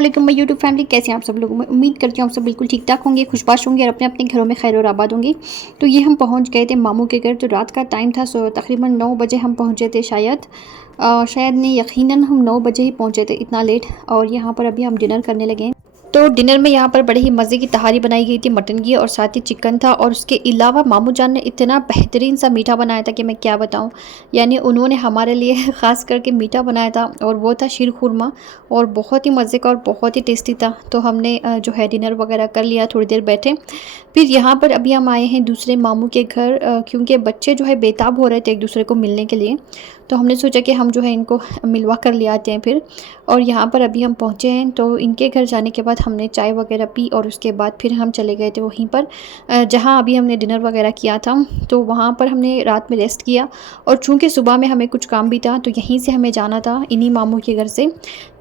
अस्सलामुअलैकुम my YouTube family, कैसे हैं आप सब लोग। मैं उम्मीद करती हूँ आप सब बिल्कुल ठीक ठाक होंगे, खुशबाश होंगे और अपने अपने घरों में खैर और आबाद होंगे। तो ये हम पहुँच गए थे मामू के घर। तो रात का टाइम था, सो तकरीबन 9 बजे हम पहुँचे थे शायद नहीं, यकीनन हम 9 बजे ही पहुँचे थे, इतना लेट। और यहाँ पर अभी हम डिनर करने लगे हैं। तो डिनर में यहाँ पर बड़े ही मज़े की तहारी बनाई गई थी मटन की, और साथ ही चिकन था। और उसके अलावा मामू जान ने इतना बेहतरीन सा मीठा बनाया था कि मैं क्या बताऊँ। यानी उन्होंने हमारे लिए ख़ास करके मीठा बनाया था, और वो था शीर खुरमा, और बहुत ही मज़े का और बहुत ही टेस्टी था। तो हमने जो है डिनर वगैरह कर लिया, थोड़ी देर बैठे। फिर यहाँ पर अभी हम आए हैं दूसरे मामू के घर, क्योंकि बच्चे जो है बेताब हो रहे थे एक दूसरे को मिलने के लिए। तो हमने सोचा कि हम जो है इनको मिलवा कर ले आते हैं फिर। और यहाँ पर अभी हम पहुँचे हैं, तो इनके घर जाने के बाद हमने चाय वगैरह पी, और उसके बाद फिर हम चले गए थे वहीं पर जहाँ अभी हमने डिनर वगैरह किया था। तो वहाँ पर हमने रात में रेस्ट किया, और चूँकि सुबह में हमें कुछ काम भी था, तो यहीं से हमें जाना था इन्हीं मामू के घर से।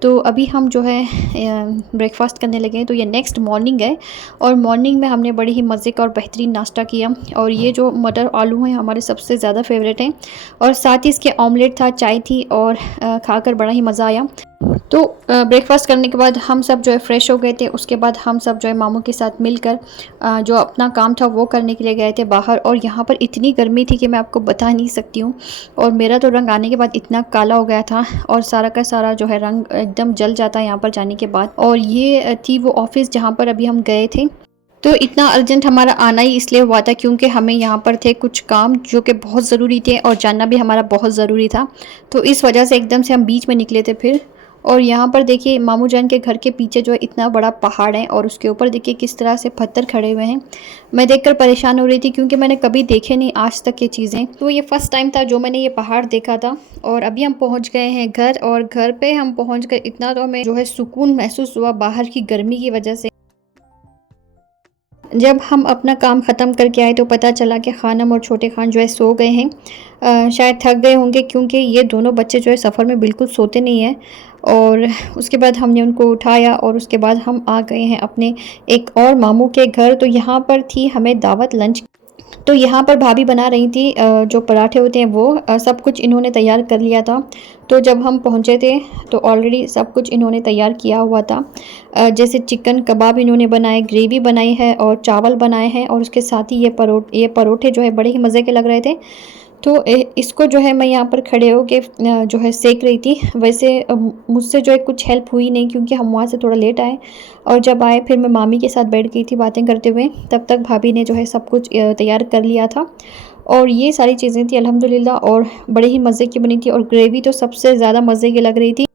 तो अभी हम जो है ब्रेकफास्ट करने लगे हैं। तो ये नेक्स्ट मॉर्निंग है, और मॉर्निंग में हमने बड़ी ही मज़े का और बेहतरीन नाश्ता किया। और ये जो मटर आलू हैं हमारे सबसे ज़्यादा फेवरेट हैं, और साथ ही इसके ऑमलेट था, चाय थी, और खाकर बड़ा ही मज़ा आया। तो ब्रेकफास्ट करने के बाद हम सब जो है फ़्रेश हो गए थे। उसके बाद हम सब जो है मामू के साथ मिलकर जो अपना काम था वो करने के लिए गए थे बाहर। और यहाँ पर इतनी गर्मी थी कि मैं आपको बता नहीं सकती हूँ। और मेरा तो रंग आने के बाद इतना काला हो गया था, और सारा का सारा जो है रंग एकदम जल जाता है यहाँ पर जाने के बाद। और ये थी वो ऑफ़िस जहाँ पर अभी हम गए थे। तो इतना अर्जेंट हमारा आना ही इसलिए हुआ था क्योंकि हमें यहाँ पर थे कुछ काम जो कि बहुत ज़रूरी थे, और जानना भी हमारा बहुत ज़रूरी था। तो इस वजह से एकदम से हम बीच में निकले थे फिर। और यहाँ पर देखिए मामू जान के घर के पीछे जो है इतना बड़ा पहाड़ है, और उसके ऊपर देखिए किस तरह से पत्थर खड़े हुए हैं। मैं देखकर परेशान हो रही थी क्योंकि मैंने कभी देखे नहीं आज तक ये चीज़ें। तो ये फ़र्स्ट टाइम था जो मैंने ये पहाड़ देखा था। और अभी हम पहुँच गए हैं घर, और घर पे हम पहुँच कर इतना तो हमें जो है सुकून महसूस हुआ बाहर की गर्मी की वजह से। जब हम अपना काम ख़त्म करके आए तो पता चला कि खानम और छोटे खान जो है सो गए हैं। शायद थक गए होंगे, क्योंकि ये दोनों बच्चे जो है सफ़र में बिल्कुल सोते नहीं हैं। और उसके बाद हमने उनको उठाया, और उसके बाद हम आ गए हैं अपने एक और मामू के घर। तो यहाँ पर थी हमें दावत लंच। तो यहाँ पर भाभी बना रही थी जो पराठे होते हैं वो, सब कुछ इन्होंने तैयार कर लिया था। तो जब हम पहुँचे थे तो ऑलरेडी सब कुछ इन्होंने तैयार किया हुआ था। जैसे चिकन कबाब इन्होंने बनाए, ग्रेवी बनाई है, और चावल बनाए हैं, और उसके साथ ही ये परोठे जो है बड़े ही मज़े के लग रहे थे। तो इसको जो है मैं यहाँ पर खड़े होके जो है सेक रही थी। वैसे मुझसे जो है कुछ हेल्प हुई नहीं, क्योंकि हम वहाँ से थोड़ा लेट आए। और जब आए फिर मैं मामी के साथ बैठ गई थी बातें करते हुए, तब तक भाभी ने जो है सब कुछ तैयार कर लिया था। और ये सारी चीज़ें थी अल्हम्दुलिल्लाह, और बड़े ही मज़े की बनी थी, और ग्रेवी तो सबसे ज़्यादा मज़े की लग रही थी।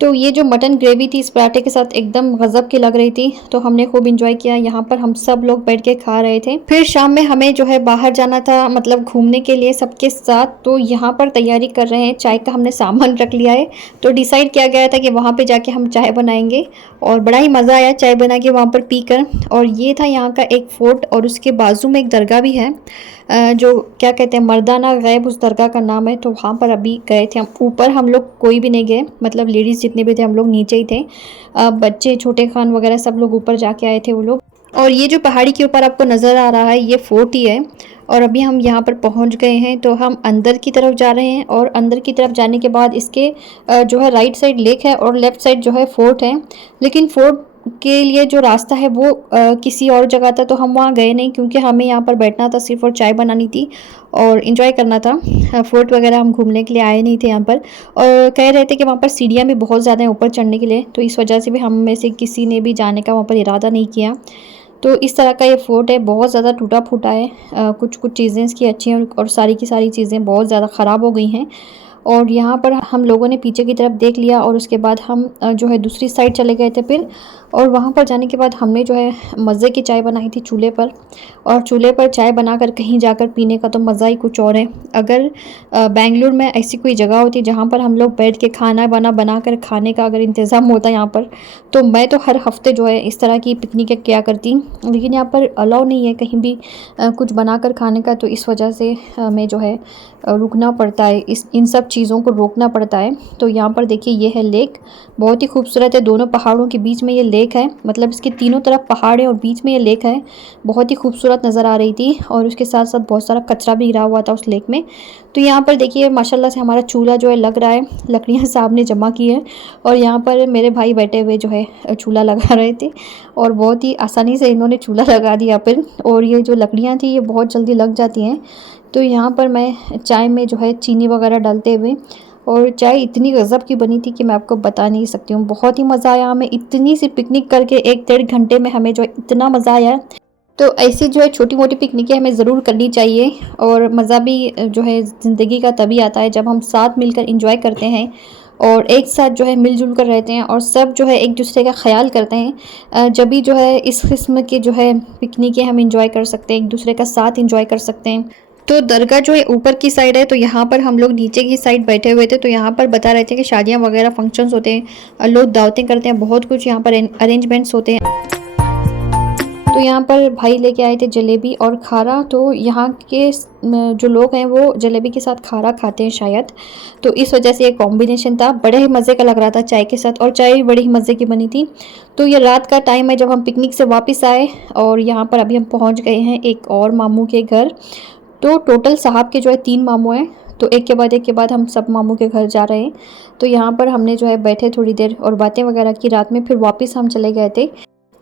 तो ये जो मटन ग्रेवी थी इस पराठे के साथ एकदम गज़ब की लग रही थी। तो हमने खूब एंजॉय किया, यहाँ पर हम सब लोग बैठ के खा रहे थे। फिर शाम में हमें जो है बाहर जाना था, मतलब घूमने के लिए सबके साथ। तो यहाँ पर तैयारी कर रहे हैं, चाय का हमने सामान रख लिया है। तो डिसाइड किया गया था कि वहाँ पे जाके हम चाय बनाएंगे, और बड़ा ही मज़ा आया चाय बना के वहाँ पर पी कर। और ये था यहाँ का एक फ़ोर्ट, और उसके बाजू में एक दरगाह भी है, जो क्या कहते हैं मर्दाना गैब उस दरगाह का नाम है। तो वहाँ पर अभी गए थे हम। ऊपर हम लोग कोई भी नहीं गए, मतलब लेडीज़ जितने भी थे हम लोग नीचे ही थे। बच्चे छोटे खान वगैरह सब लोग ऊपर जाके आए थे वो लोग। और ये जो पहाड़ी के ऊपर आपको नज़र आ रहा है ये फोर्ट ही है। और अभी हम यहाँ पर पहुँच गए हैं, तो हम अंदर की तरफ जा रहे हैं। और अंदर की तरफ जाने के बाद इसके जो है राइट साइड लेक है, और लेफ़्ट साइड जो है फोर्ट है। लेकिन फोर्ट के लिए जो रास्ता है वो किसी और जगह था, तो हम वहाँ गए नहीं, क्योंकि हमें यहाँ पर बैठना था सिर्फ, और चाय बनानी थी, और इन्जॉय करना था। फोर्ट वगैरह हम घूमने के लिए आए नहीं थे यहाँ पर। और कह रहे थे कि वहाँ पर सीढ़ियाँ भी बहुत ज़्यादा हैं ऊपर चढ़ने के लिए, तो इस वजह से भी हम में से किसी ने भी जाने का वहाँ पर इरादा नहीं किया। तो इस तरह का ये फ़ोर्ट है, बहुत ज़्यादा टूटा फूटा है। कुछ कुछ चीज़ें इसकी अच्छी हैं, और सारी की सारी चीज़ें बहुत ज़्यादा ख़राब हो गई हैं। और यहाँ पर हम लोगों ने पीछे की तरफ देख लिया, और उसके बाद हम जो है दूसरी साइड चले गए थे फिर। और वहाँ पर जाने के बाद हमने जो है मज़े की चाय बनाई थी चूल्हे पर। और चूल्हे पर चाय बनाकर कहीं जाकर पीने का तो मज़ा ही कुछ और है। अगर बेंगलुरु में ऐसी कोई जगह होती जहाँ पर हम लोग बैठ के खाना बनाकर खाने का अगर इंतज़ाम होता यहाँ पर, तो मैं तो हर हफ्ते जो है इस तरह की पिकनिक किया करती। लेकिन यहाँ पर अलाउ नहीं है कहीं भी कुछ बनाकर खाने का, तो इस वजह से हमें जो है रुकना पड़ता है, इन सब चीज़ों को रोकना पड़ता है। तो यहाँ पर देखिए ये है लेक, बहुत ही खूबसूरत है, दोनों पहाड़ों के बीच में ये लेक लेक है, मतलब इसके तीनों तरफ पहाड़ है और बीच में ये लेक है। बहुत ही खूबसूरत नज़र आ रही थी और उसके साथ साथ बहुत सारा कचरा भी गिरा हुआ था उस लेक में। तो यहाँ पर देखिए माशाल्लाह से हमारा चूल्हा जो है लग रहा है, लकड़ियाँ साहब ने जमा की है और यहाँ पर मेरे भाई बैठे हुए जो है चूल्हा लगा रहे थे और बहुत ही आसानी से इन्होंने चूल्हा लगा दिया फिर। और ये जो लकड़ियाँ थी ये बहुत जल्दी लग जाती हैं। तो यहाँ पर मैं चाय में जो है चीनी वगैरह डालते हुए, और चाय इतनी गज़ब की बनी थी कि मैं आपको बता नहीं सकती हूँ। बहुत ही मज़ा आया हमें, इतनी सी पिकनिक करके 1 डेढ़ घंटे में हमें जो है इतना मज़ा आया। तो ऐसी जो है छोटी-मोटी पिकनिकें हमें ज़रूर करनी चाहिए और मज़ा भी जो है ज़िंदगी का तभी आता है जब हम साथ मिलकर एंजॉय करते हैं और एक साथ जो है मिल-जुल कर रहते हैं और सब जो है एक-दूसरे का ख़्याल करते हैं। जभी जो है इस किस्म की जो है पिकनिकें हम एंजॉय कर सकते हैं, एक-दूसरे का साथ एंजॉय कर सकते हैं। तो दरगाह जो है ऊपर की साइड है, तो यहाँ पर हम लोग नीचे की साइड बैठे हुए थे। तो यहाँ पर बता रहे थे कि शादियाँ वगैरह फंक्शंस होते हैं, लोग दावतें करते हैं, बहुत कुछ यहाँ पर अरेंजमेंट्स होते हैं। तो यहाँ पर भाई लेके आए थे जलेबी और खारा। तो यहाँ के जो लोग हैं वो जलेबी के साथ खारा खाते हैं शायद, तो इस वजह से ये कॉम्बिनेशन था। बड़े ही मज़े का लग रहा था चाय के साथ, और चाय भी बड़ी ही मज़े की बनी थी। तो ये रात का टाइम है जब हम पिकनिक से वापस आए और यहाँ पर अभी हम पहुँच गए हैं एक और मामू के घर। तो टोटल साहब के जो है 3 मामू हैं, तो एक के बाद हम सब मामू के घर जा रहे हैं। तो यहाँ पर हमने जो है बैठे थोड़ी देर और बातें वगैरह की रात में, फिर वापस हम चले गए थे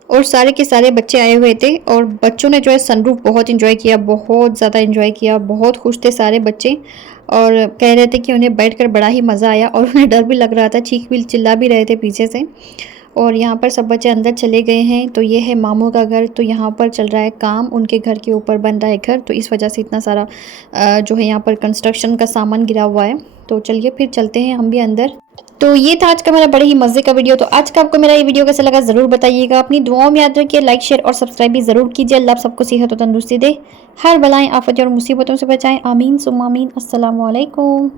और सारे के सारे बच्चे आए हुए थे और बच्चों ने जो है सनरूफ बहुत एंजॉय किया, बहुत ज़्यादा एंजॉय किया, बहुत खुश थे सारे बच्चे और कह रहे थे कि उन्हें बैठकर बड़ा ही मज़ा आया और उन्हें डर भी लग रहा था, चीख भी चिल्ला भी रहे थे पीछे से। और यहाँ पर सब बच्चे अंदर चले गए हैं। तो ये है मामू का घर, तो यहाँ पर चल रहा है काम, उनके घर के ऊपर बन रहा है घर, तो इस वजह से इतना सारा जो है यहाँ पर कंस्ट्रक्शन का सामान गिरा हुआ है। तो चलिए फिर चलते हैं हम भी अंदर। तो ये था आज का मेरा बड़े ही मज़े का वीडियो। तो आज का आपको मेरा ये वीडियो कैसा लगा ज़रूर बताइएगा। अपनी दुआओं में याद रखिए, लाइक शेयर और सब्सक्राइब भी ज़रूर कीजिए। अल्लाह आप सबको सेहत और तंदुरुस्ती दे, हर बलाएं आफत और मुसीबतों से बचाएं। आमीन सुम्मा आमीन। अस्सलामु अलैकुम।